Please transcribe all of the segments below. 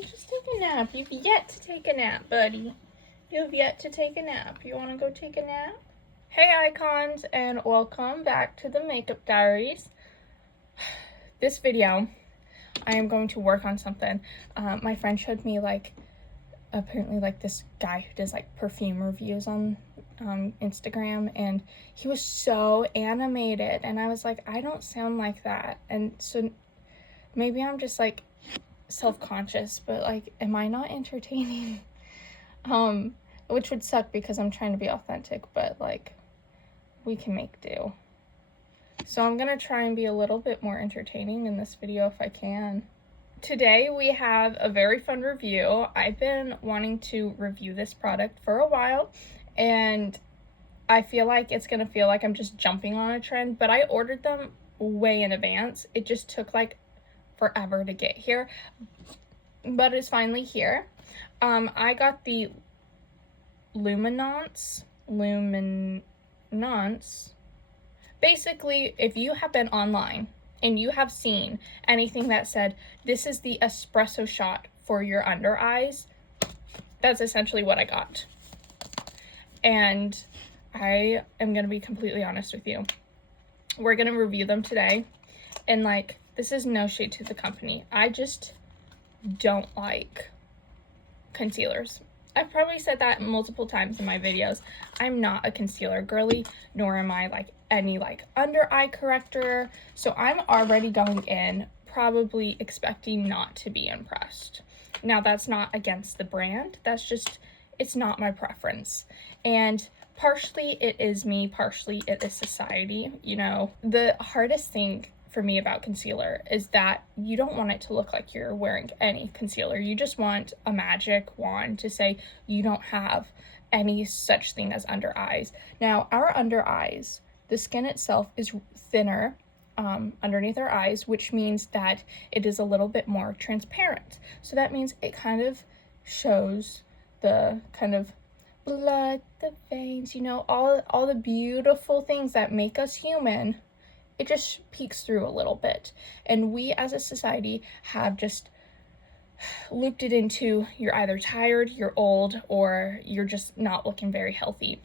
Just take a nap. You've yet to take a nap, buddy. You've yet to take a nap. You want to go take a nap? Hey, icons, and welcome back to the Makeup Diaries. This video, I am going to work on something. My friend showed me, apparently, this guy who does, perfume reviews on Instagram, and he was so animated, and I was like, I don't sound like that. And so maybe I'm just, self-conscious, but, am I not entertaining? Which would suck because I'm trying to be authentic, but, we can make do. So I'm gonna try and be a little bit more entertaining in this video if I can. Today we have a very fun review. I've been wanting to review this product for a while, and I feel like it's gonna feel like I'm just jumping on a trend, but I ordered them way in advance. It just took forever to get here, but it's finally here. I got the Luminance. Basically, if you have been online and you have seen anything that said, this is the espresso shot for your under eyes, that's essentially what I got. And I am going to be completely honest with you. We're going to review them today. And this is no shade to the company. I just don't like concealers. I've probably said that multiple times in my videos. I'm not a concealer girly, nor am I any under eye corrector. So I'm already going in probably expecting not to be impressed. Now that's not against the brand. That's just, it's not my preference. And partially it is me, partially it is society. You know, the hardest thing for me about concealer is that you don't want it to look like you're wearing any concealer. You just want a magic wand to say you don't have any such thing as under eyes. Now, our under eyes, the skin itself is thinner underneath our eyes, which means that it is a little bit more transparent. So that means it kind of shows the kind of blood, the veins, you know, all the beautiful things that make us human. It just peeks through a little bit. And we as a society have just looped it into you're either tired, you're old, or you're just not looking very healthy.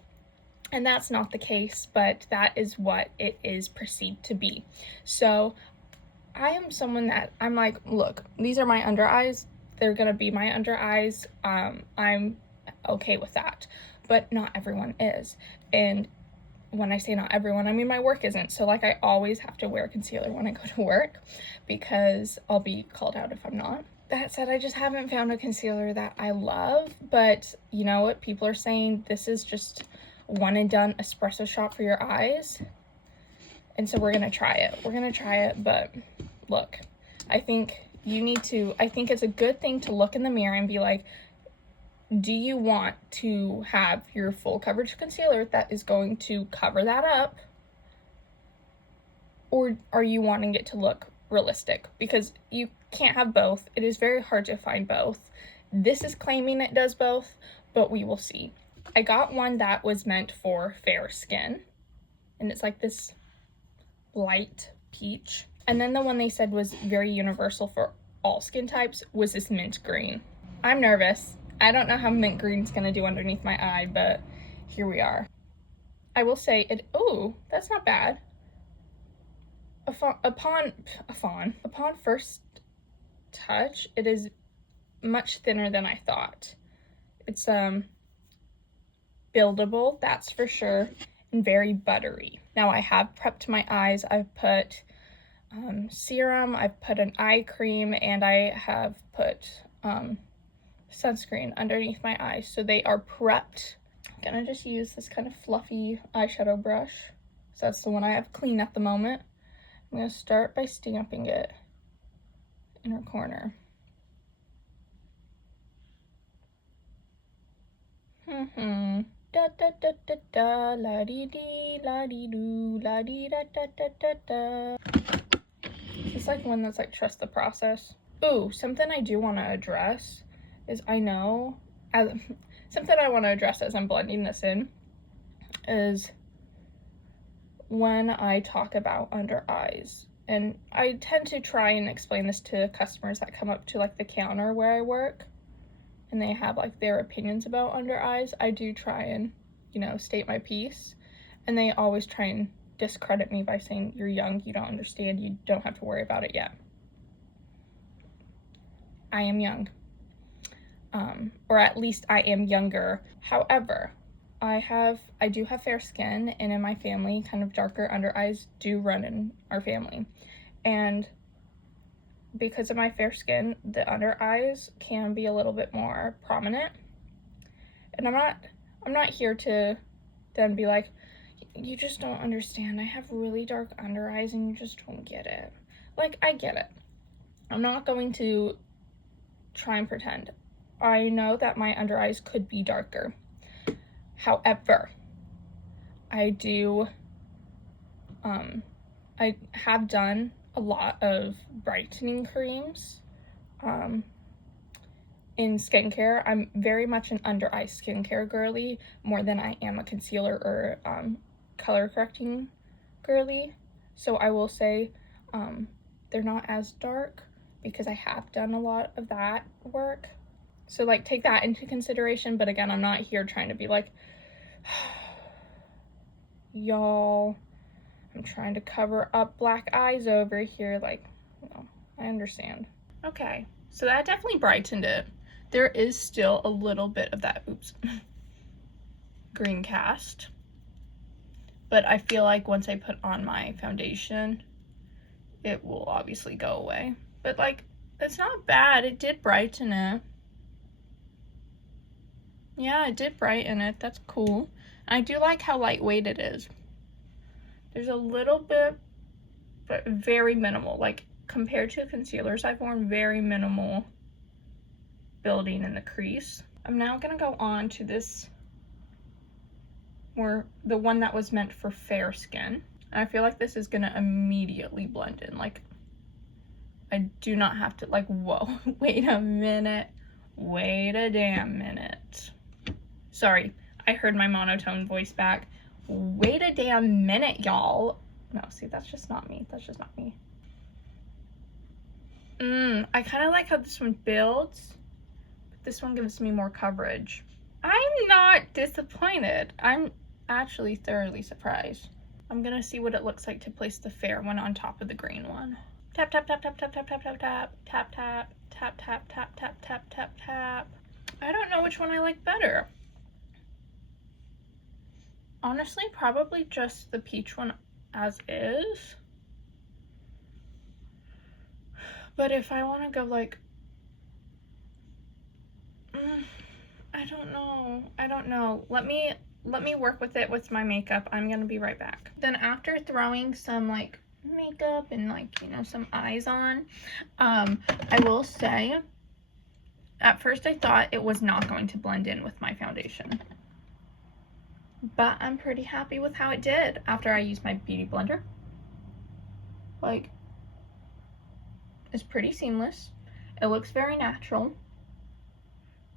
And that's not the case, but that is what it is perceived to be. So I am someone that I'm like, look, these are my under eyes. They're gonna be my under eyes. I'm okay with that, but not everyone is. And when I say not everyone, I mean my work isn't. So I always have to wear concealer when I go to work because I'll be called out if I'm not. That said, I just haven't found a concealer that I love, but you know what? People are saying this is just one and done espresso shot for your eyes. And so we're gonna try it. We're gonna try it, but look, I think it's a good thing to look in the mirror and be like, do you want to have your full coverage concealer that is going to cover that up? Or are you wanting it to look realistic? Because you can't have both. It is very hard to find both. This is claiming it does both, but we will see. I got one that was meant for fair skin, and it's this light peach. And then the one they said was very universal for all skin types was this mint green. I'm nervous. I don't know how mint green's gonna do underneath my eye, but here we are. I will say it, oh, that's not bad. Upon first touch, it is much thinner than I thought. It's buildable, that's for sure, and very buttery. Now I have prepped my eyes. I've put serum, I've put an eye cream, and I have put sunscreen underneath my eyes, so they are prepped. I'm gonna just use this kind of fluffy eyeshadow brush. So that's the one I have clean at the moment. I'm gonna start by stamping it in her corner. Da da da da da, la dee dee, la dee doo, la dee da da da da da. It's one that's trust the process. Ooh, something I do want to address is something I want to address as I'm blending this in is when I talk about under eyes, and I tend to try and explain this to customers that come up to like the counter where I work and they have like their opinions about under eyes. I do try and, you know, state my piece, and they always try and discredit me by saying, you're young, you don't understand, you don't have to worry about it yet. I am young, or at least I am younger. However, I do have fair skin, and in my family, kind of darker under eyes do run in our family. And because of my fair skin, the under eyes can be a little bit more prominent. And I'm not here to then be like, you just don't understand. I have really dark under eyes and you just don't get it. Like, I get it. I'm not going to try and pretend. I know that my under eyes could be darker. However, I have done a lot of brightening creams in skincare. I'm very much an under eye skincare girly, more than I am a concealer or color correcting girly. So I will say they're not as dark because I have done a lot of that work. So like take that into consideration. But again, I'm not here trying to be like, y'all, I'm trying to cover up black eyes over here. Like, no, I understand. Okay, so that definitely brightened it. There is still a little bit of that, green cast. But I feel like once I put on my foundation, it will obviously go away. But like, it's not bad. It did brighten it. Yeah, it did brighten it. That's cool. I do like how lightweight it is. There's a little bit, but very minimal. Like, compared to concealers I've worn, very minimal building in the crease. I'm now gonna go on to this, the one that was meant for fair skin. And I feel like this is gonna immediately blend in. Like, I do not have to, like, whoa, wait a minute. Wait a damn minute. Sorry, I heard my monotone voice back. Wait a damn minute, y'all. No, see, that's just not me. That's just not me. I kind of like how this one builds, but this one gives me more coverage. I'm not disappointed. I'm actually thoroughly surprised. I'm gonna see what it looks like to place the fair one on top of the green one. Tap, tap, tap, tap, tap, tap, tap, tap, tap, tap, tap, tap, tap, tap, tap, tap, tap, tap. I don't know which one I like better. Honestly, probably just the peach one as is. But if I want to go like, I don't know. Let me work with it with my makeup. I'm gonna be right back. Then after throwing some like makeup and like, you know, some eyes on, I will say, at first I thought it was not going to blend in with my foundation. But I'm pretty happy with how it did after I used my beauty blender. Like, it's pretty seamless. It looks very natural.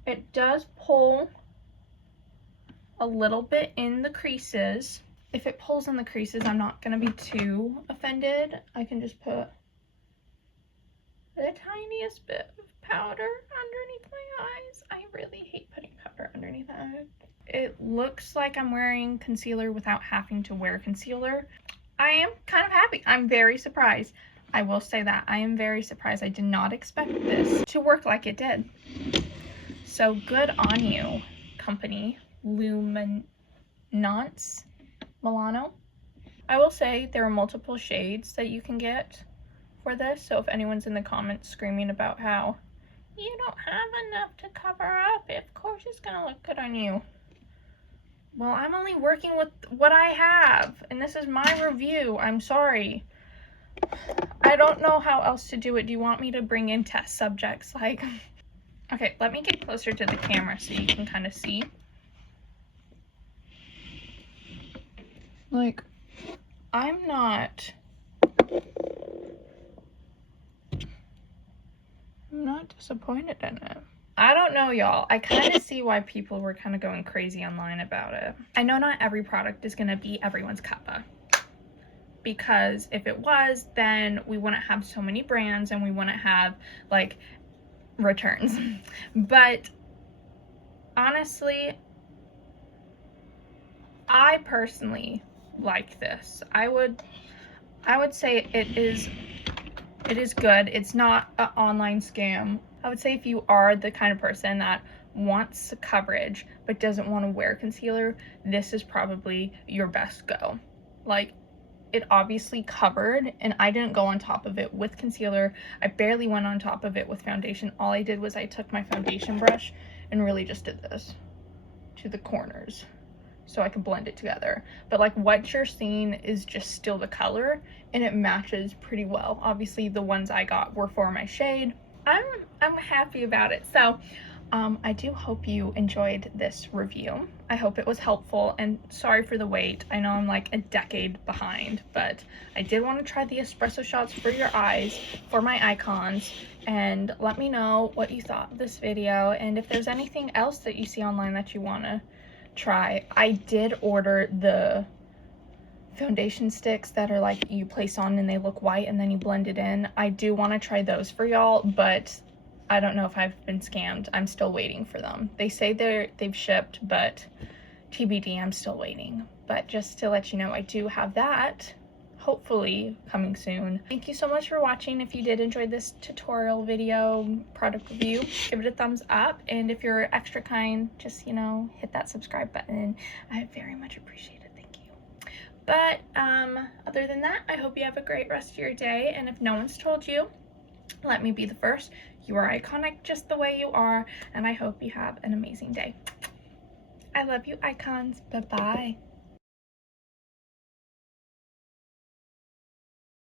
It does pull a little bit in the creases. If it pulls in the creases, I'm not gonna be too offended. I can just put the tiniest bit of powder underneath my eyes. I really hate putting powder underneath my eyes. It looks like I'm wearing concealer without having to wear concealer. I am kind of happy. I'm very surprised. I will say that. I am very surprised. I did not expect this to work like it did. So good on you, company. Luminance Milano. I will say there are multiple shades that you can get for this. So if anyone's in the comments screaming about how you don't have enough to cover up, of course it's gonna look good on you. Well, I'm only working with what I have, and this is my review. I'm sorry. I don't know how else to do it. Do you want me to bring in test subjects? Like, okay, let me get closer to the camera so you can kind of see. Like, I'm not disappointed in it. I don't know, y'all. I kind of see why people were kind of going crazy online about it. I know not every product is going to be everyone's cuppa, because if it was, then we wouldn't have so many brands and we wouldn't have like returns. But honestly, I personally like this. I would say it is good. It's not an online scam. I would say if you are the kind of person that wants coverage but doesn't want to wear concealer, this is probably your best go. Like, it obviously covered, and I didn't go on top of it with concealer. I barely went on top of it with foundation. All I did was I took my foundation brush and really just did this to the corners so I could blend it together. But like, what you're seeing is just still the color, and it matches pretty well. Obviously the ones I got were for my shade. I'm happy about it. So I do hope you enjoyed this review. I hope it was helpful, and sorry for the wait. I know I'm like a decade behind, but I did want to try the espresso shots for your eyes, for my icons, and let me know what you thought of this video, and if there's anything else that you see online that you want to try. I did order the foundation sticks that are like you place on and they look white and then you blend it in. I do want to try those for y'all, but I don't know if I've been scammed. I'm still waiting for them. They say they've shipped, but TBD, I'm still waiting. But just to let you know, I do have that, hopefully coming soon. Thank you so much for watching. If you did enjoy this tutorial video, product review, give it a thumbs up. And if you're extra kind, just, you know, hit that subscribe button. I very much appreciate it. Thank you. But other than that, I hope you have a great rest of your day. And if no one's told you, let me be the first. You are iconic just the way you are, and I hope you have an amazing day. I love you, icons. Bye-bye.